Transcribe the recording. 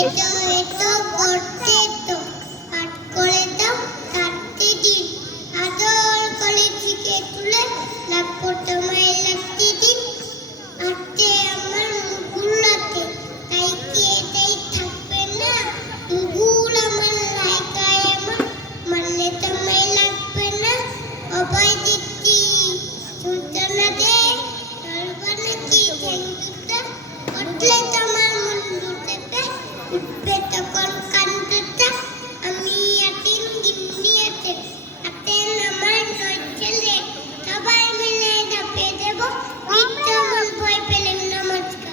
If you